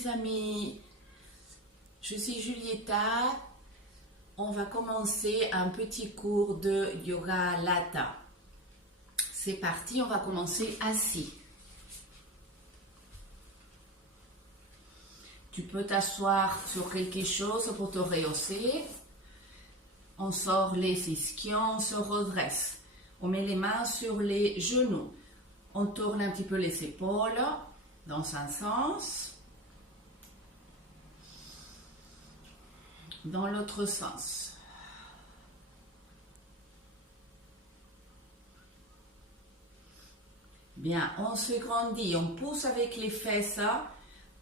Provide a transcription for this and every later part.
petits amis, je suis Julieta. On va commencer un petit cours de yoga latin. C'est parti, on va commencer assis. Tu peux t'asseoir sur quelque chose pour te rehausser. On sort les ischions, on se redresse. On met les mains sur les genoux. On tourne un petit peu les épaules dans un sens. Dans l'autre sens. Bien, on se grandit, on pousse avec les fesses,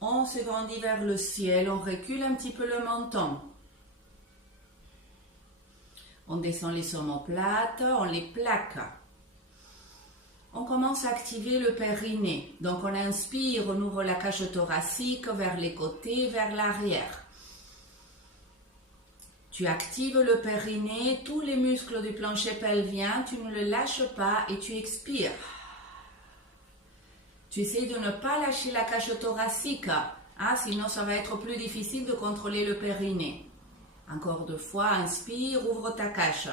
on se grandit vers le ciel, on recule un petit peu le menton. On descend les omoplates, on les plaque. On commence à activer le périnée. Donc on inspire, on ouvre la cage thoracique vers les côtés, vers l'arrière. Tu actives le périnée, tous les muscles du plancher pelvien, tu ne le lâches pas et tu expires. Tu essaies de ne pas lâcher la cage thoracique, sinon ça va être plus difficile de contrôler le périnée. Encore deux fois, inspire, ouvre ta cage.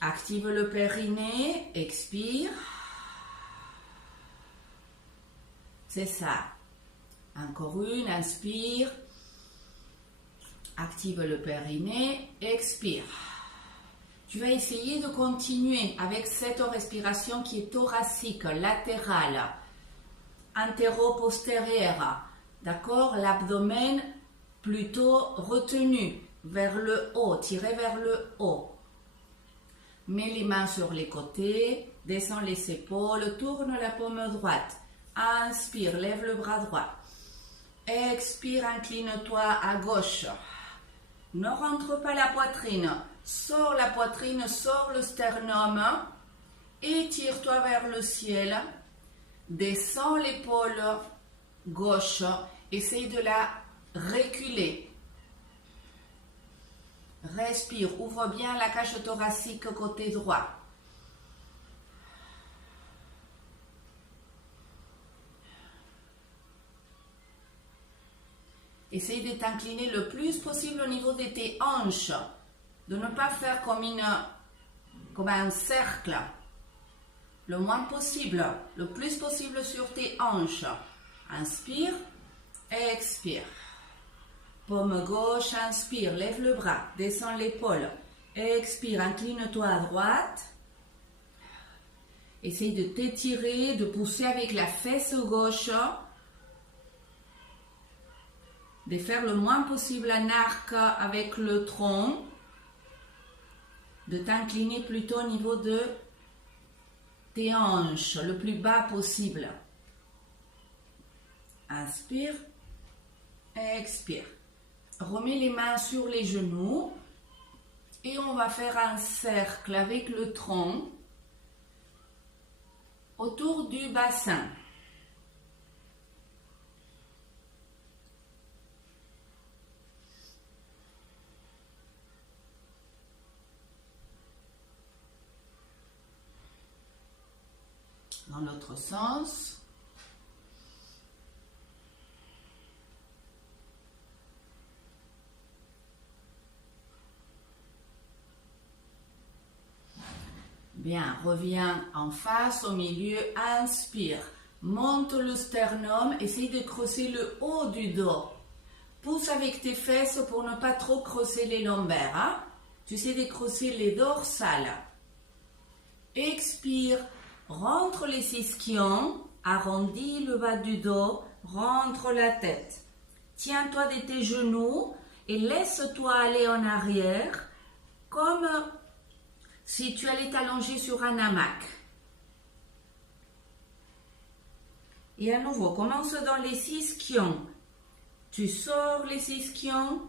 Active le périnée, expire. C'est ça. Encore une, inspire. Active le périnée, expire. Tu vas essayer de continuer avec cette respiration qui est thoracique, latérale, antéro-postérieure. D'accord? L'abdomen plutôt retenu vers le haut, tiré vers le haut. Mets les mains sur les côtés, descends les épaules, tourne la paume droite. Inspire, lève le bras droit. Expire, incline-toi à gauche. Ne rentre pas la poitrine. Sors la poitrine, sors le sternum. Étire-toi vers le ciel. Descends l'épaule gauche. Essaye de la reculer. Respire, ouvre bien la cage thoracique côté droit. Essaye de t'incliner le plus possible au niveau de tes hanches. De ne pas faire comme un cercle. Le moins possible, le plus possible sur tes hanches. Inspire, expire. Paume gauche, inspire, lève le bras, descends l'épaule. Expire, incline-toi à droite. Essaye de t'étirer, de pousser avec la fesse gauche. De faire le moins possible un arc avec le tronc. De t'incliner plutôt au niveau de tes hanches, le plus bas possible. Inspire, expire. Remets les mains sur les genoux et on va faire un cercle avec le tronc autour du bassin. Dans l'autre sens. Bien, reviens en face, au milieu, inspire. Monte le sternum, essaye de creuser le haut du dos. Pousse avec tes fesses pour ne pas trop creuser les lombaires. Tu essaies de creuser les dorsales. Expire. Rentre les ischions, arrondis le bas du dos, rentre la tête. Tiens-toi de tes genoux et laisse-toi aller en arrière comme si tu allais t'allonger sur un hamac. Et à nouveau, commence dans les ischions. Tu sors les ischions,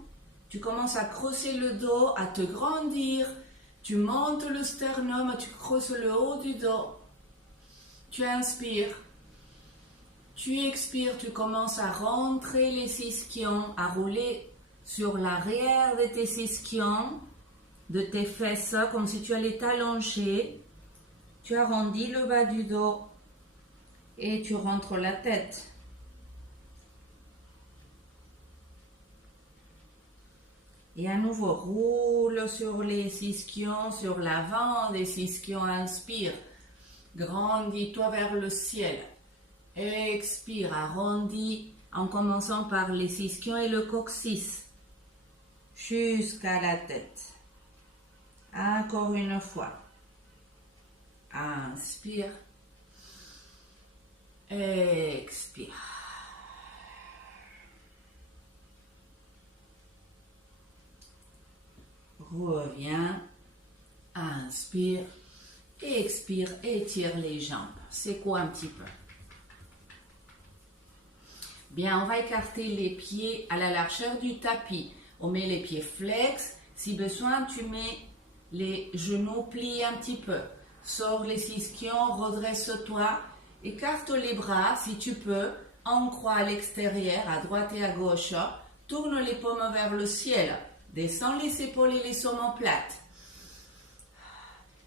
tu commences à creuser le dos, à te grandir. Tu montes le sternum, tu creuses le haut du dos. Tu inspires, tu expires, tu commences à rentrer les ischions, à rouler sur l'arrière de tes ischions, de tes fesses, comme si tu allais t'allonger. Tu arrondis le bas du dos et tu rentres la tête. Et à nouveau, roule sur les ischions, sur l'avant des ischions, inspire. Grandis-toi vers le ciel. Expire, arrondis en commençant par les ischions et le coccyx jusqu'à la tête. Encore une fois. Inspire. Expire. Reviens. Inspire. Expire. Étire les jambes. Secoue un petit peu. Bien, on va écarter les pieds à la largeur du tapis. On met les pieds flex. Si besoin, tu mets les genoux pliés un petit peu. Sors les ischions, redresse-toi. Écarte les bras si tu peux. En croix à l'extérieur, à droite et à gauche. Tourne les paumes vers le ciel. Descends les épaules et les omoplates.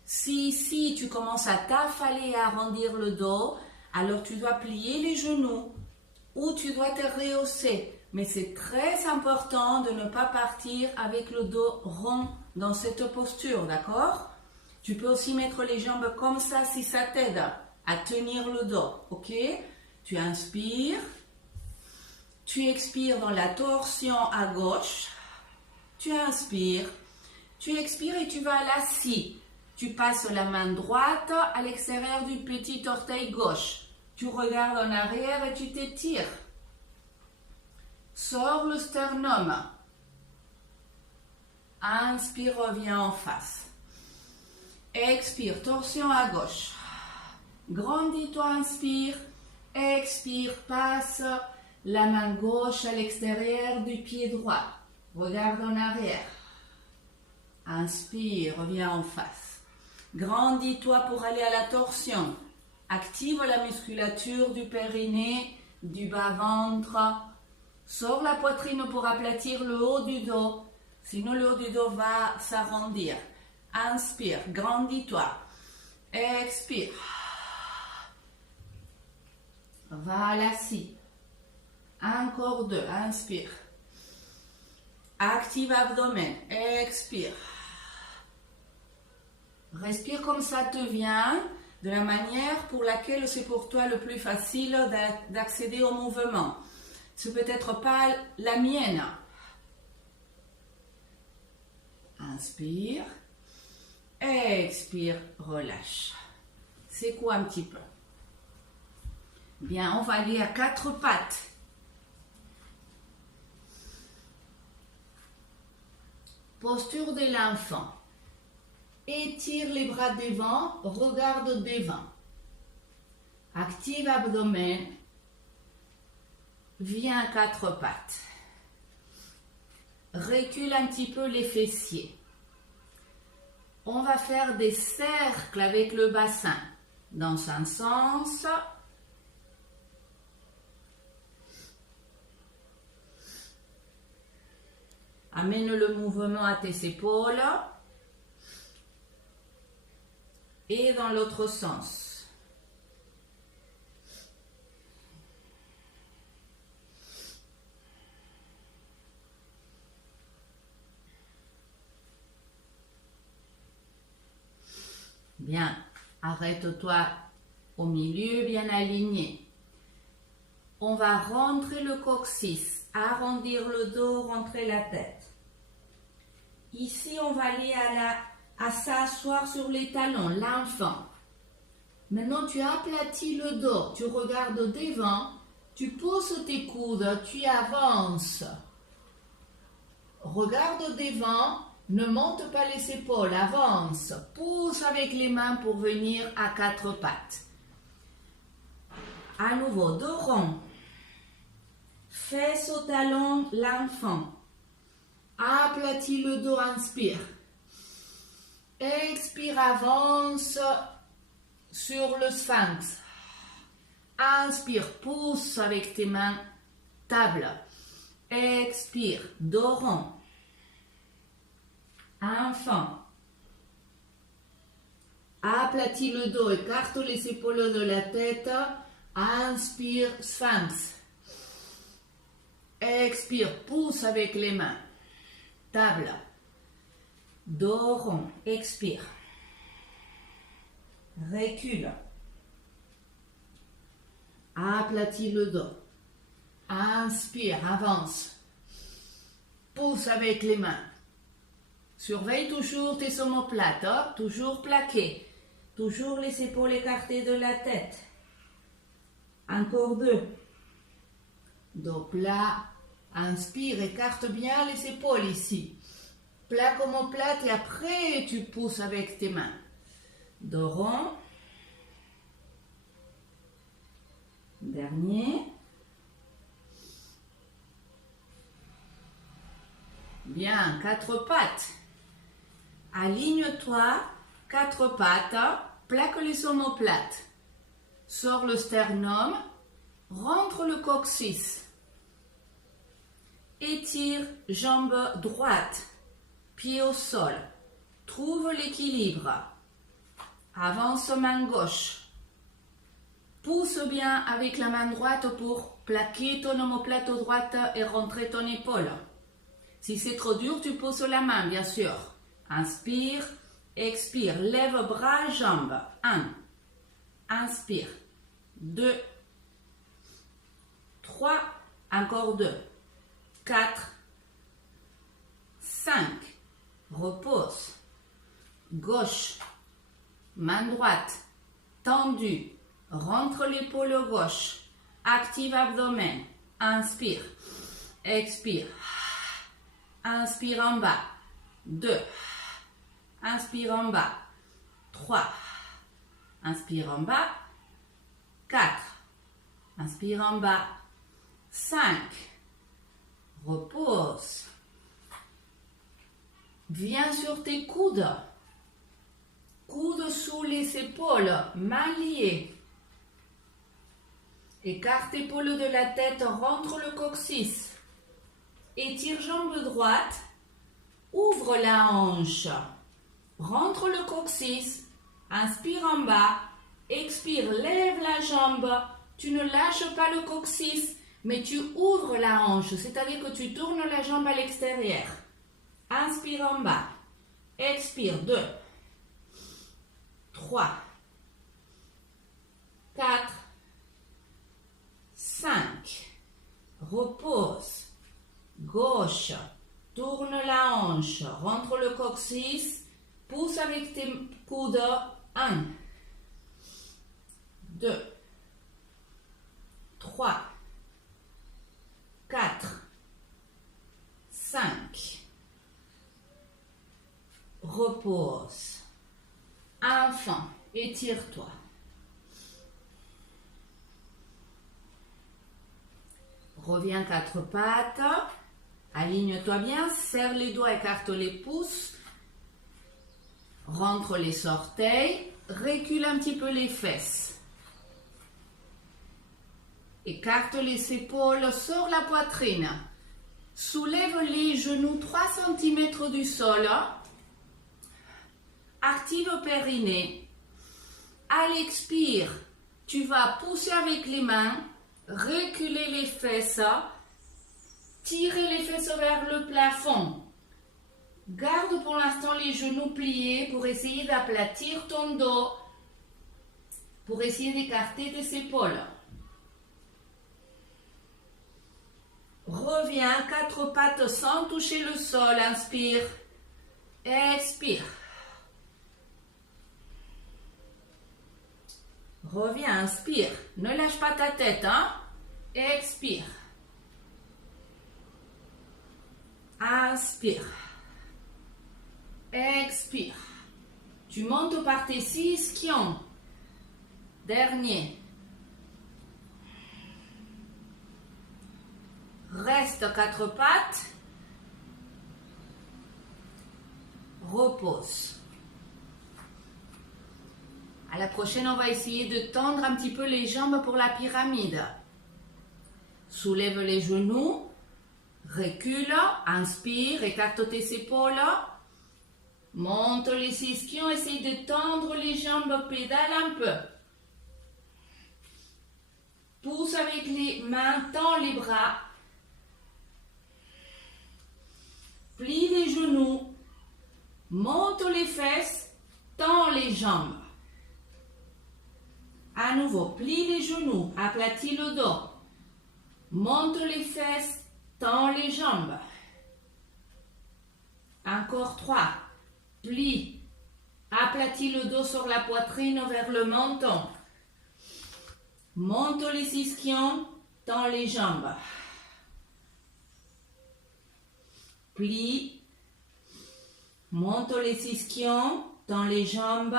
Si ici tu commences à t'affaler et à arrondir le dos, alors tu dois plier les genoux. Ou tu dois te rehausser. Mais c'est très important de ne pas partir avec le dos rond dans cette posture, d'accord? Tu peux aussi mettre les jambes comme ça si ça t'aide à tenir le dos, ok? Tu inspires. Tu expires dans la torsion à gauche. Tu inspires. Tu expires et tu vas à la scie. Tu passes la main droite à l'extérieur du petit orteil gauche. Tu regardes en arrière et tu t'étires. Sors le sternum. Inspire, reviens en face. Expire, torsion à gauche. Grandis-toi, inspire. Expire, passe la main gauche à l'extérieur du pied droit. Regarde en arrière. Inspire, reviens en face. Grandis-toi pour aller à la torsion. Active la musculature du périnée, du bas-ventre. Sors la poitrine pour aplatir le haut du dos. Sinon, le haut du dos va s'arrondir. Inspire, grandis-toi. Expire. Va à la scie. Encore deux. Inspire. Active abdomen. Expire. Respire comme ça te vient, de la manière pour laquelle c'est pour toi le plus facile d'accéder au mouvement. Ce peut être pas la mienne. Inspire. Expire. Relâche. Secoue un petit peu. Bien, on va aller à quatre pattes. Posture de l'enfant. Étire les bras devant, regarde devant. Active abdomen. Viens à quatre pattes. Recule un petit peu les fessiers. On va faire des cercles avec le bassin. Dans un sens. Amène le mouvement à tes épaules. Et dans l'autre sens. Bien, arrête-toi au milieu, bien aligné. On va rentrer le coccyx, arrondir le dos, rentrer la tête. Ici, on va aller à s'asseoir sur les talons, l'enfant. Maintenant, tu aplatis le dos, tu regardes devant, tu pousses tes coudes, tu avances. Regarde devant, ne monte pas les épaules, avance. Pousse avec les mains pour venir à quatre pattes. À nouveau, dos rond. Fesse au talon, l'enfant. Aplatis le dos, inspire. Expire, avance sur le sphinx. Inspire, pousse avec tes mains, table. Expire, dos rond. Enfant. Aplatis le dos, écarte les épaules de la tête. Inspire, sphinx. Expire, pousse avec les mains. table. Dos rond, expire. Recule. Aplatis le dos. Inspire, avance. Pousse avec les mains. Surveille toujours tes omoplates, hein? Toujours plaqués. Toujours les épaules écartées de la tête. Encore 2. Dos plat. Inspire, écarte bien les épaules ici. Plat comme omoplate et après tu pousses avec tes mains. Dos rond. Dernier. Bien, 4 pattes. Aligne-toi, 4 pattes, plaque les omoplates. Sors le sternum, rentre le coccyx. Étire jambe droite, pied au sol. Trouve l'équilibre. Avance main gauche. Pousse bien avec la main droite pour plaquer ton omoplate droite et rentrer ton épaule. Si c'est trop dur, tu pousses la main, bien sûr. Inspire, expire, lève bras, jambes. 1. Inspire. 2. 3. Encore 2. 4. 5. Repose. Gauche. Main droite. Tendue. Rentre l'épaule gauche. Active abdomen. Inspire. Expire. Inspire en bas. 2. Inspire en bas. 3. Inspire en bas. 4. Inspire en bas. 5. Repose. Viens sur tes coudes. Coudes sous les épaules, mains liées. Écarte épaule de la tête, rentre le coccyx. Étire jambe droite. Ouvre la hanche. Rentre le coccyx. Inspire en bas. Expire, lève la jambe. Tu ne lâches pas le coccyx, mais tu ouvres la hanche, c'est-à-dire que tu tournes la jambe à l'extérieur. Inspire en bas. Expire. 2. 3. 4. 5. Repose. Gauche. Tourne la hanche. Rentre le coccyx. Pousse avec tes coudes. 1. 2. 3. 4. 5. Repose. Enfin, étire-toi. Reviens 4 pattes. Aligne-toi bien. Serre les doigts, écarte les pouces. Rentre les orteils. Recule un petit peu les fesses. Écarte les épaules, sors la poitrine. Soulève les genoux 3 cm du sol. Active le périnée. À l'expire, tu vas pousser avec les mains, reculer les fesses, tirer les fesses vers le plafond. Garde pour l'instant les genoux pliés pour essayer d'aplatir ton dos, pour essayer d'écarter tes épaules. Reviens, 4 pattes sans toucher le sol. Inspire. Expire. Reviens, inspire. Ne lâche pas ta tête, hein. Expire. Inspire. Expire. Tu montes par tes 6 ischions. Dernier. Reste 4 pattes. Repose. À la prochaine, on va essayer de tendre un petit peu les jambes pour la pyramide. Soulève les genoux. Recule. Inspire. Écarte tes épaules. Monte les ischions. Essaye de tendre les jambes. Pédale un peu. Pousse avec les mains. Tends les bras. Plie les genoux, monte les fesses, tends les jambes. À nouveau, plie les genoux, aplatis le dos. Monte les fesses, tends les jambes. Encore 3. Plie. Aplatis le dos sur la poitrine vers le menton. Monte les ischions, tends les jambes. Plie. Monte les ischions, tends les jambes.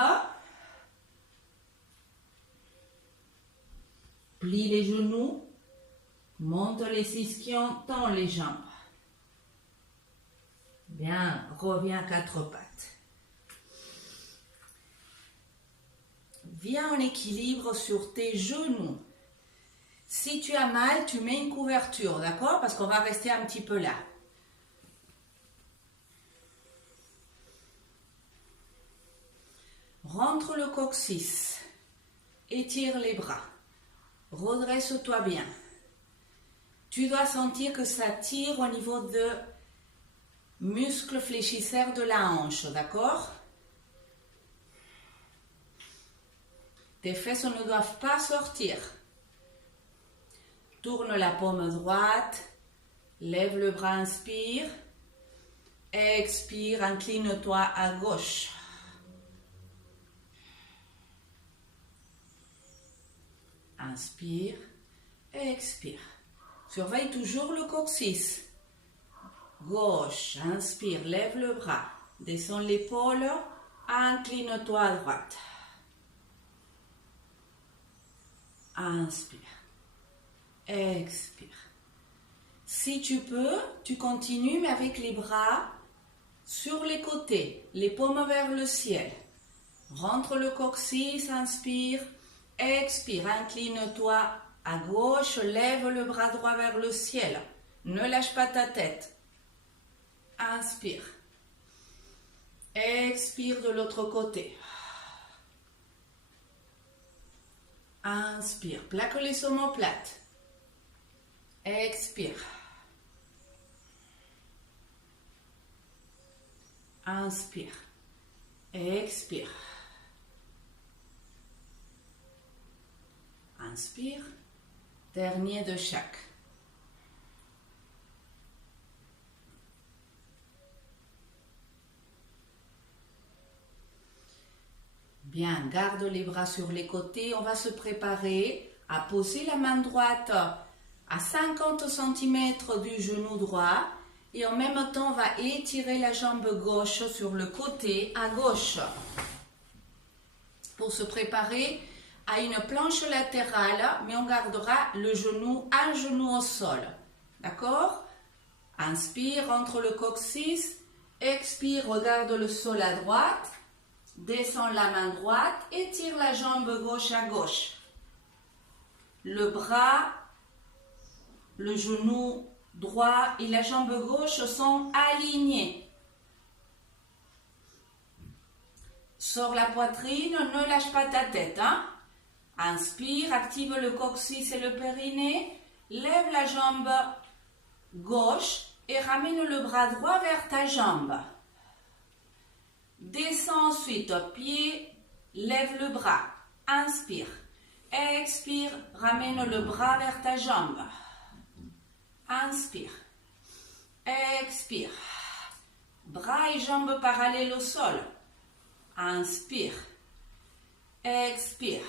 Plie les genoux. Monte les ischions, tends les jambes. Bien, reviens à 4 pattes. Viens en équilibre sur tes genoux. Si tu as mal, tu mets une couverture, d'accord? Parce qu'on va rester un petit peu là. Rentre le coccyx. Étire les bras. Redresse-toi bien. Tu dois sentir que ça tire au niveau de muscles fléchisseurs de la hanche, d'accord? Tes fesses ne doivent pas sortir. Tourne la paume droite. Lève le bras, inspire. Expire, incline-toi à gauche. Inspire, expire. Surveille toujours le coccyx. Gauche, inspire, lève le bras. Descends l'épaule, incline-toi à droite. Inspire, expire. Si tu peux, tu continues mais avec les bras sur les côtés, les paumes vers le ciel. Rentre le coccyx, inspire, expire, incline-toi à gauche, lève le bras droit vers le ciel. Ne lâche pas ta tête. Inspire. Expire de l'autre côté. Inspire. Plaque les omoplates. Expire. Inspire. Expire. Inspire. Dernier de chaque. Bien, garde les bras sur les côtés. On va se préparer à poser la main droite à 50 cm du genou droit. Et en même temps, on va étirer la jambe gauche sur le côté à gauche. Pour se préparer à une planche latérale, mais on gardera le genou, un genou au sol. D'accord? Inspire, entre le coccyx. Expire, regarde le sol à droite. Descends la main droite, étire la jambe gauche à gauche. Le bras, le genou droit et la jambe gauche sont alignés. Sors la poitrine, ne lâche pas ta tête. Hein? Inspire, active le coccyx et le périnée. Lève la jambe gauche et ramène le bras droit vers ta jambe. Descends ensuite au pied, lève le bras, inspire, expire, ramène le bras vers ta jambe. Inspire, expire, bras et jambes parallèles au sol. Inspire, expire,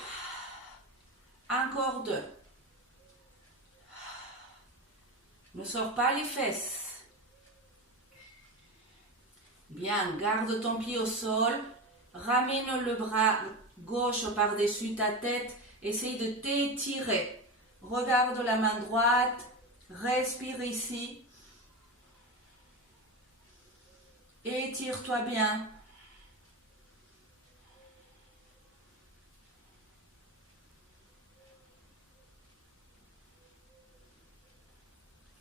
encore 2. Ne sors pas les fesses. Bien, garde ton pied au sol, ramène le bras gauche par-dessus ta tête, essaye de t'étirer. Regarde la main droite, respire ici. Étire-toi bien.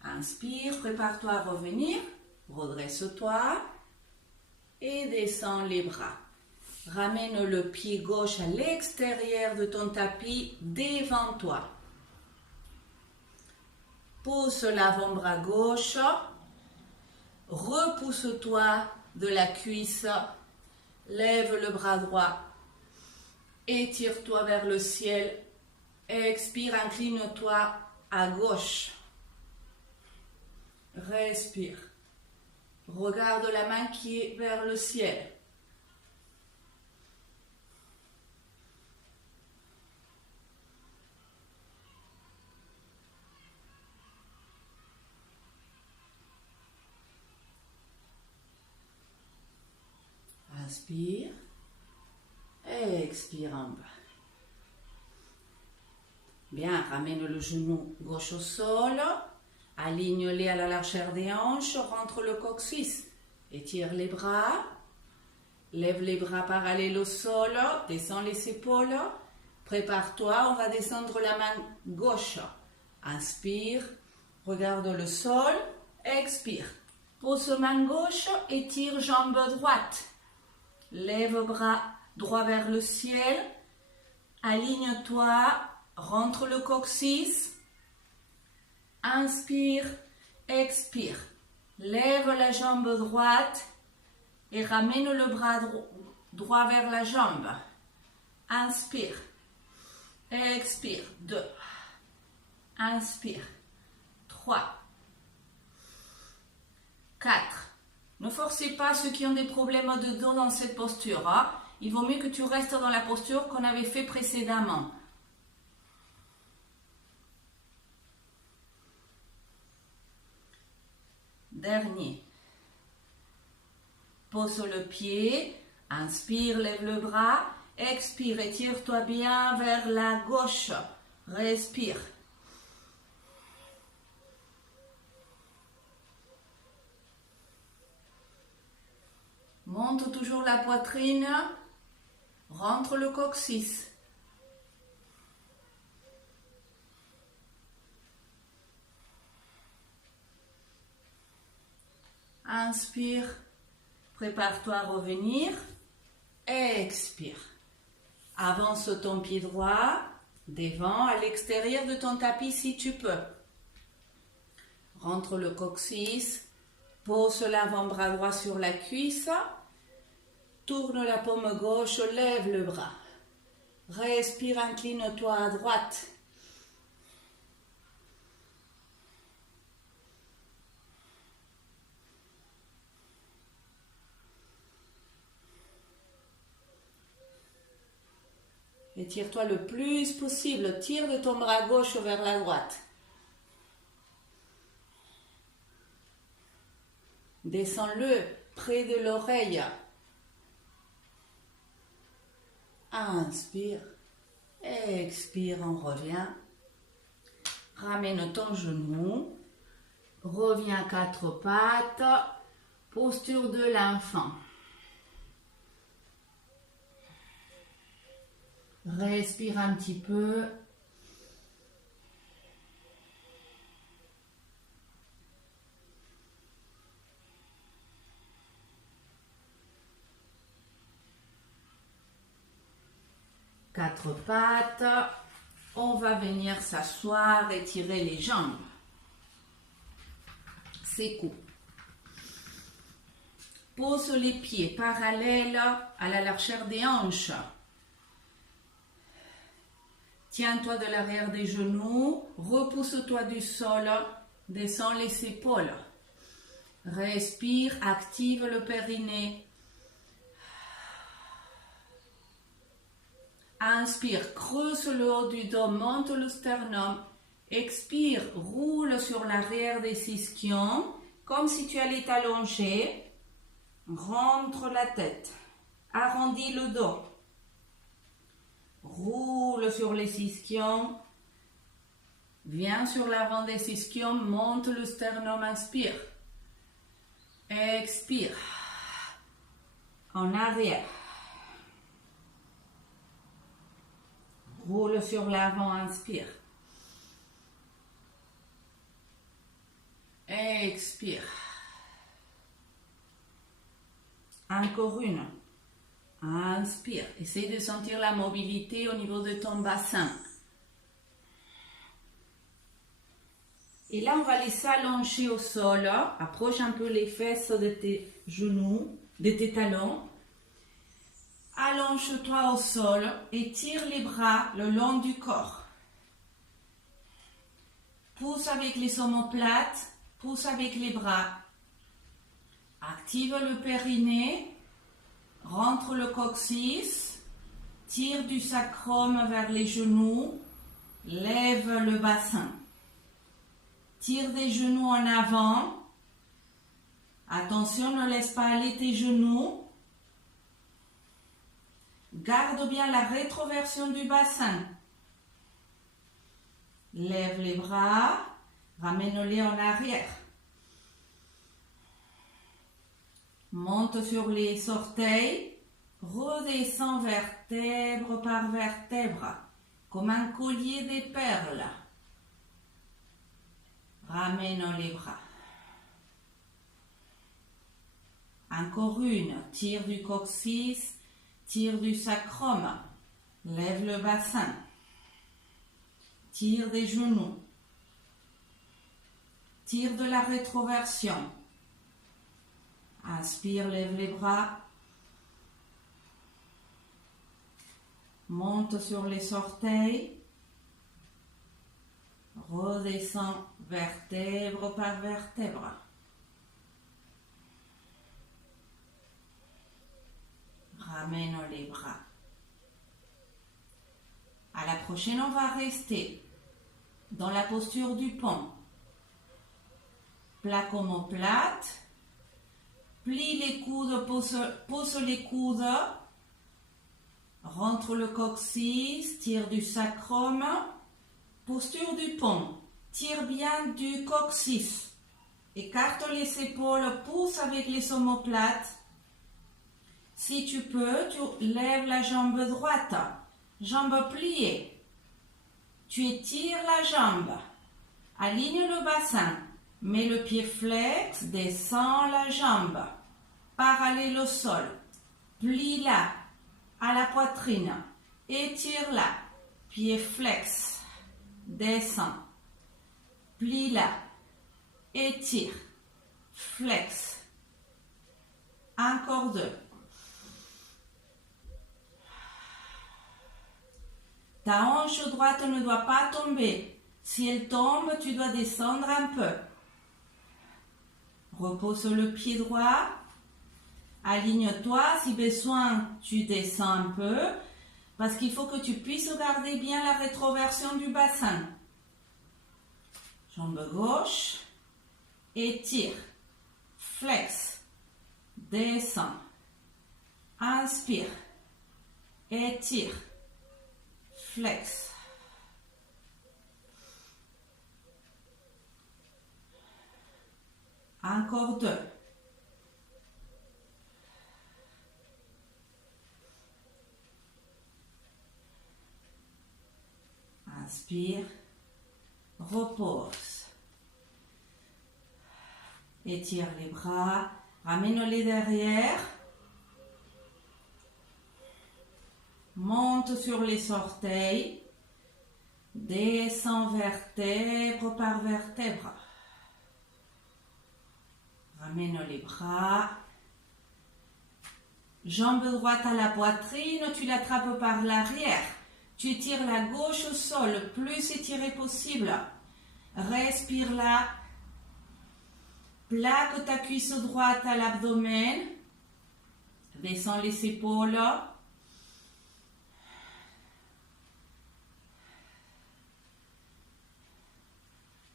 Inspire, prépare-toi à revenir, redresse-toi. Et descends les bras. Ramène le pied gauche à l'extérieur de ton tapis devant toi. Pousse l'avant-bras gauche. Repousse-toi de la cuisse. Lève le bras droit. Étire-toi vers le ciel. Expire, incline-toi à gauche. Respire. Regarde la main qui est vers le ciel. Inspire. Expire en bas. Bien, ramène le genou gauche au sol. Aligne-les à la largeur des hanches. Rentre le coccyx. Étire les bras. Lève les bras parallèles au sol. Descends les épaules. Prépare-toi, on va descendre la main gauche. Inspire. Regarde le sol. Expire. Pose main gauche. Étire jambe droite. Lève bras droit vers le ciel. Aligne-toi. Rentre le coccyx. Inspire. Expire. Lève la jambe droite et ramène le bras droit vers la jambe. Inspire. Expire. 2. Inspire. 3. 4. Ne forcez pas ceux qui ont des problèmes de dos dans cette posture. Hein. Il vaut mieux que tu restes dans la posture qu'on avait fait précédemment. Dernier. Pose le pied. Inspire, lève le bras. Expire, étire-toi bien vers la gauche. Respire. Monte toujours la poitrine. Rentre le coccyx. Inspire. Prépare-toi à revenir. Expire. Avance ton pied droit devant, à l'extérieur de ton tapis si tu peux. Rentre le coccyx. Pose l'avant-bras droit sur la cuisse. Tourne la paume gauche, lève le bras. Respire, incline-toi à droite. Étire-toi le plus possible. Tire de ton bras gauche vers la droite. Descends-le près de l'oreille. Inspire. Expire, on revient. Ramène ton genou. Reviens à quatre pattes. Posture de l'enfant. Respire un petit peu. Quatre pattes. On va venir s'asseoir, étirer les jambes. Secoue. Pose les pieds parallèles à la largeur des hanches. Tiens-toi de l'arrière des genoux. Repousse-toi du sol. Descends les épaules. Respire, active le périnée. Inspire, creuse le haut du dos, monte le sternum. Expire, roule sur l'arrière des ischions, comme si tu allais t'allonger. Rentre la tête. Arrondis le dos. Roule sur les ischions. Viens sur l'avant des ischions, monte le sternum, inspire. Expire. En arrière. Roule sur l'avant, inspire. Expire. Encore une. Inspire. Essaye de sentir la mobilité au niveau de ton bassin. Et là, on va les allonger au sol. Approche un peu les fesses de tes genoux, de tes talons. Allonge-toi au sol et tire les bras le long du corps. Pousse avec les omoplates, pousse avec les bras. Active le périnée, rentre le coccyx, tire du sacrum vers les genoux, lève le bassin. Tire des genoux en avant. Attention, ne laisse pas aller tes genoux. Garde bien la rétroversion du bassin. Lève les bras, ramène-les en arrière. Monte sur les orteils, redescends vertèbre par vertèbre, comme un collier de perles. Ramène les bras. Encore une, tire du coccyx, tire du sacrum, lève le bassin. Tire des genoux. Tire de la rétroversion. Inspire, lève les bras. Monte sur les orteils. Redescends vertèbre par vertèbre. Ramène les bras. À la prochaine, on va rester dans la posture du pont. Plaque omoplate. Plie les coudes, pose les coudes. Rentre le coccyx, tire du sacrum. Posture du pont. Tire bien du coccyx. Écarte les épaules, pousse avec les omoplates. Si tu peux, tu lèves la jambe droite. Jambe pliée. Tu étires la jambe. Aligne le bassin. Mets le pied flex, descends la jambe. Parallèle au sol. Plie-la à la poitrine. Étire-la. Pied flex. Descends. Plie-la. Étire. Flex. Encore deux. Ta hanche droite ne doit pas tomber. Si elle tombe, tu dois descendre un peu. Repose le pied droit. Aligne-toi. Si besoin, tu descends un peu. Parce qu'il faut que tu puisses garder bien la rétroversion du bassin. Jambe gauche. Étire. Flex. Descends. Inspire. Étire. Flex. Encore deux. Inspire. Repose. Étire les bras. Ramène-les derrière. Monte sur les orteils. Descends vertèbre par vertèbre. Ramène les bras. Jambe droite à la poitrine, tu l'attrapes par l'arrière. Tu étires la gauche au sol, le plus étiré possible. Respire là. Plaque ta cuisse droite à l'abdomen. Descends les épaules.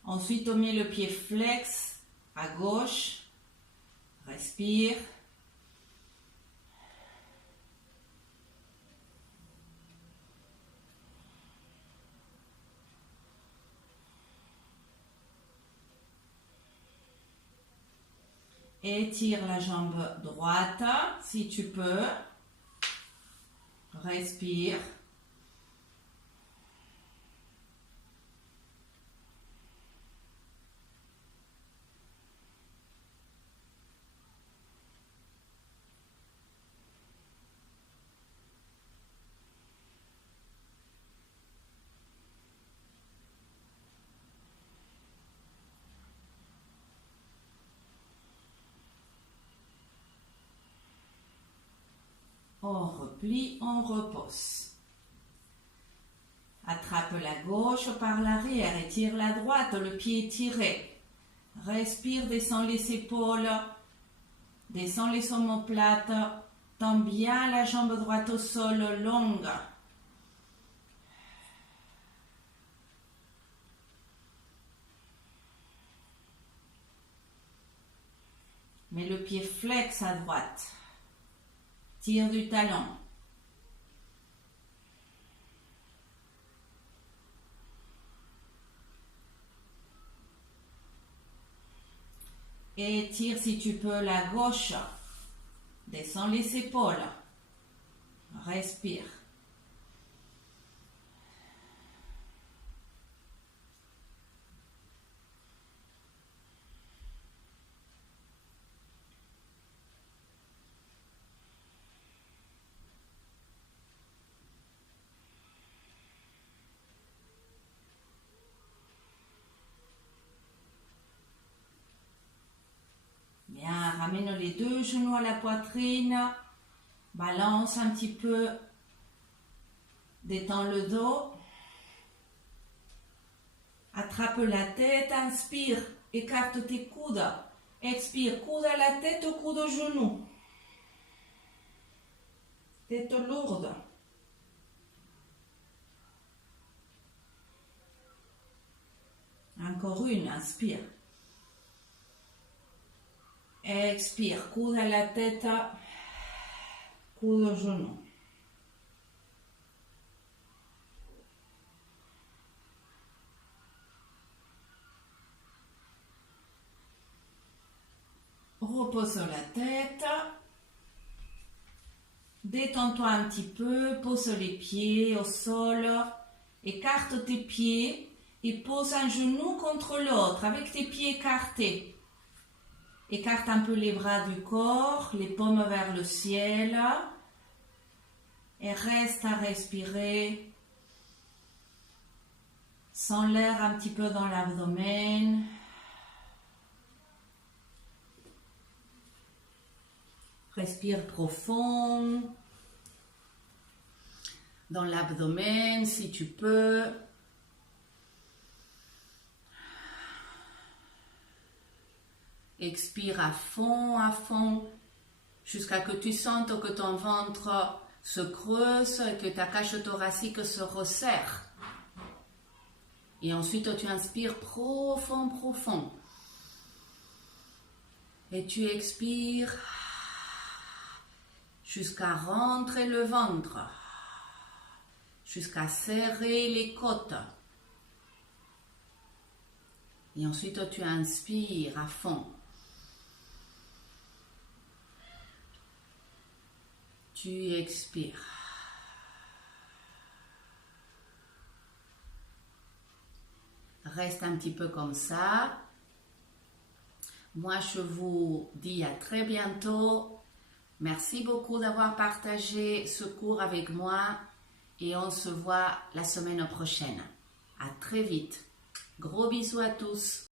Ensuite, on met le pied flex à gauche. Respire. Étire la jambe droite si tu peux. Respire. On replie, on repose. Attrape la gauche par l'arrière, étire la droite, le pied tiré. Respire, descends les épaules, descends les omoplates, tends bien la jambe droite au sol, longue. Mets le pied flex à droite. Tire du talon. Et tire si tu peux la gauche. Descends les épaules. Respire. Bien, ramène les deux genoux à la poitrine. Balance un petit peu. Détends le dos. Attrape la tête, inspire. Écarte tes coudes. Expire, coude à la tête, coude au genou. Tête lourde. Encore une, inspire. Expire, coude à la tête, coude au genou. Repose la tête. Détends-toi un petit peu, pose les pieds au sol. Écarte tes pieds et pose un genou contre l'autre avec tes pieds écartés. Écarte un peu les bras du corps, les paumes vers le ciel. Et reste à respirer. Sens l'air un petit peu dans l'abdomen. Respire profond. Dans l'abdomen, si tu peux. Expire à fond, jusqu'à que tu sentes que ton ventre se creuse et que ta cage thoracique se resserre. Et ensuite, tu inspires profond. Et tu expires jusqu'à rentrer le ventre, jusqu'à serrer les côtes. Et ensuite, tu inspires à fond. Tu expires. Reste un petit peu comme ça. Moi, je vous dis à très bientôt. Merci beaucoup d'avoir partagé ce cours avec moi et on se voit la semaine prochaine. À très vite. Gros bisous à tous.